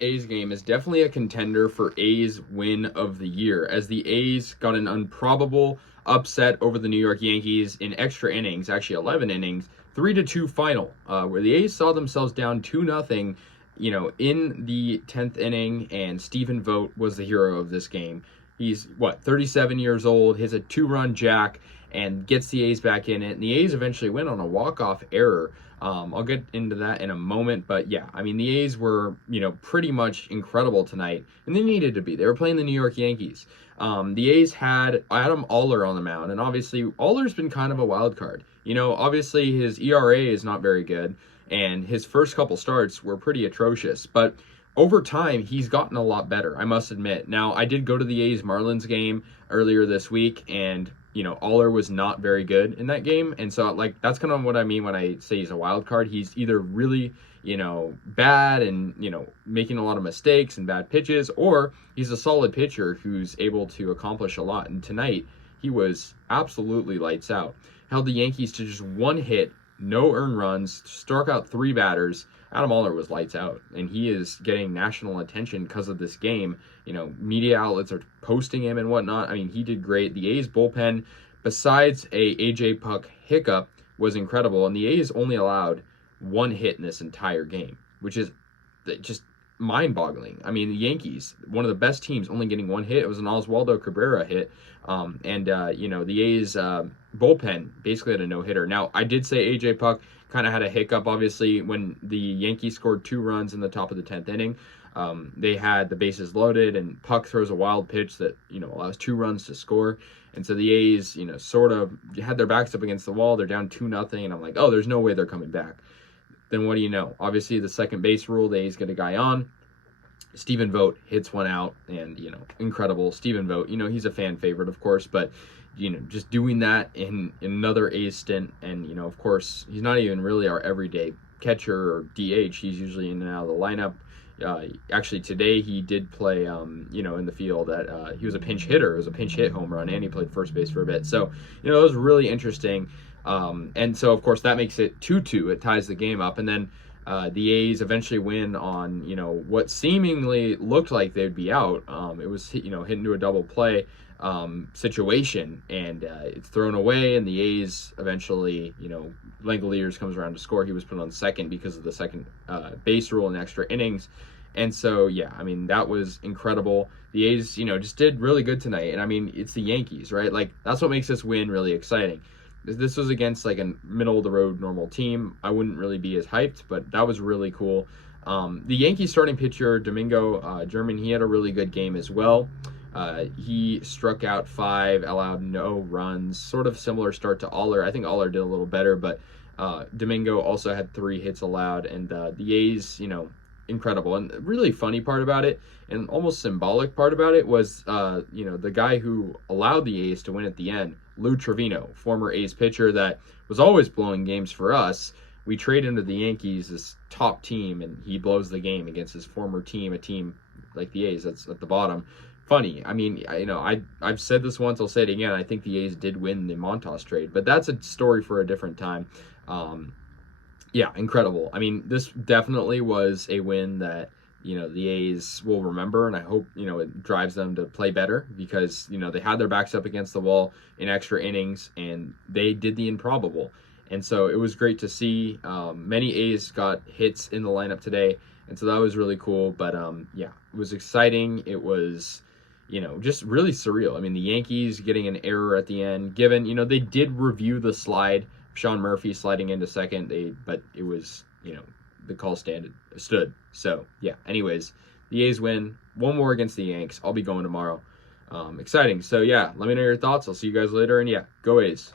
A's game is definitely a contender for A's win of the year, as the A's got an improbable upset over the New York Yankees in extra innings, actually 11 innings, 3-2 final, where the A's saw themselves down 2-0, in the 10th inning, and Stephen Vogt was the hero of this game. He's 37 years old, hits a 2-run jack, and gets the A's back in it. And the A's eventually win on a walk-off error. I'll get into that in a moment, but yeah, I mean, the A's were, pretty much incredible tonight, and they needed to be. They were playing the New York Yankees. The A's had Adam Oller on the mound, and obviously, Oller's been kind of a wild card. Obviously, his ERA is not very good, and his first couple starts were pretty atrocious, but over time, he's gotten a lot better, I must admit. Now, I did go to the A's Marlins game earlier this week, and Oller was not very good in that game. And so, that's kind of what I mean when I say he's a wild card. He's either really, bad and, making a lot of mistakes and bad pitches, or he's a solid pitcher who's able to accomplish a lot. And tonight, he was absolutely lights out. Held the Yankees to just one hit, no earned runs, struck out 3 batters. Adam Oller was lights out, and he is getting national attention because of this game. Media outlets are posting him and whatnot. I mean, he did great. The A's bullpen, besides a AJ Puck hiccup, was incredible, and the A's only allowed 1 hit in this entire game, which is just mind-boggling. I mean, the Yankees, one of the best teams, only getting 1 hit. It was an Oswaldo Cabrera hit, the A's bullpen basically had a no-hitter. Now, I did say AJ Puck kind of had a hiccup, obviously, when the Yankees scored 2 runs in the top of the 10th inning. They had the bases loaded, and Puck throws a wild pitch that, allows 2 runs to score. And so the A's, sort of had their backs up against the wall. They're down 2-0, and I'm like, oh, there's no way they're coming back. Then what do you know? Obviously, the second base rule, the A's get a guy on. Stephen Vogt hits one out, and, incredible. Stephen Vogt, he's a fan favorite, of course, but just doing that in another A's stint, and, of course, he's not even really our everyday catcher or DH. He's usually in and out of the lineup. Actually, today he did play, in the field. He was a pinch hitter. It was a pinch hit home run, and he played first base for a bit. So, it was really interesting. And so, of course, that makes it 2-2. It ties the game up, and then the A's eventually win on, what seemingly looked like they'd be out. It was, hit into a double play situation, and it's thrown away, and the A's eventually, Langoliers comes around to score. He was put on second because of the second base rule in extra innings. And so, yeah, I mean, that was incredible. The A's, just did really good tonight. And I mean, it's the Yankees, right? That's what makes this win really exciting. This was against a middle-of-the-road normal team. I wouldn't really be as hyped, but that was really cool. The Yankees starting pitcher, Domingo German, he had a really good game as well. He struck out 5, allowed no runs, sort of similar start to Oller. I think Oller did a little better, but Domingo also had 3 hits allowed, and the A's, incredible. And the really funny part about it, and almost symbolic part about it, was, the guy who allowed the A's to win at the end, Lou Trevino, former A's pitcher that was always blowing games for us. We trade him to the Yankees, this top team, and he blows the game against his former team, a team like the A's that's at the bottom. Funny. I mean, I've said this once, I'll say it again. I think the A's did win the Montas trade, but that's a story for a different time. Yeah, incredible. I mean, this definitely was a win that, the A's will remember, and I hope, it drives them to play better because, they had their backs up against the wall in extra innings, and they did the improbable. And so it was great to see. Many A's got hits in the lineup today, and so that was really cool. But, yeah, it was exciting. It was, just really surreal. I mean, the Yankees getting an error at the end, given, they did review the slide, Sean Murphy sliding into second, but it was, the call stood. So, yeah, anyways, the A's win. 1 more against the Yanks. I'll be going tomorrow. Exciting. So, yeah, let me know your thoughts. I'll see you guys later, and yeah, go A's.